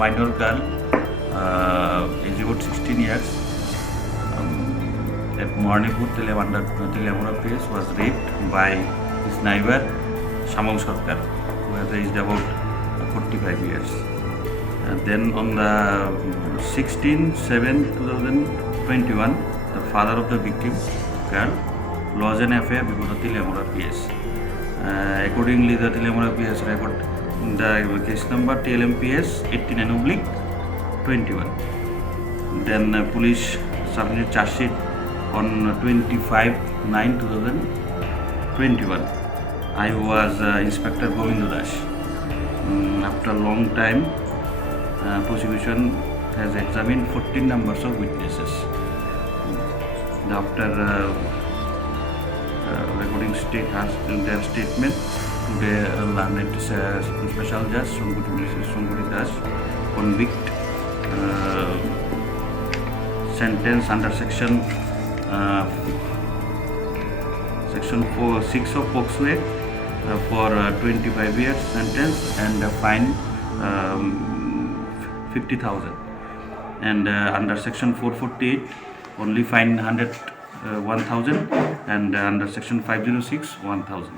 minor girl, age about 16 years, at Mornipur, Telemura place, was raped by his neighbor, Shamal Sarkar, who has aged about 45 years. Then on the 16/7/2021, the father of the victim girl lodged an affair before the Telemura PS. Accordingly, the Telemura PS record the case number TLMPS 89/21. Then police submitted charge sheet on 25/9/2021. I was Inspector Govind Das. After a long time, prosecution has examined 14 numbers of witnesses. After recording their statement, today learned special judge Songuri Das convict sentence under section 6 of POCSO Act for 25 years sentence and fine 50,000, and under section 448 only fine 1,000, and under section 506 1,000.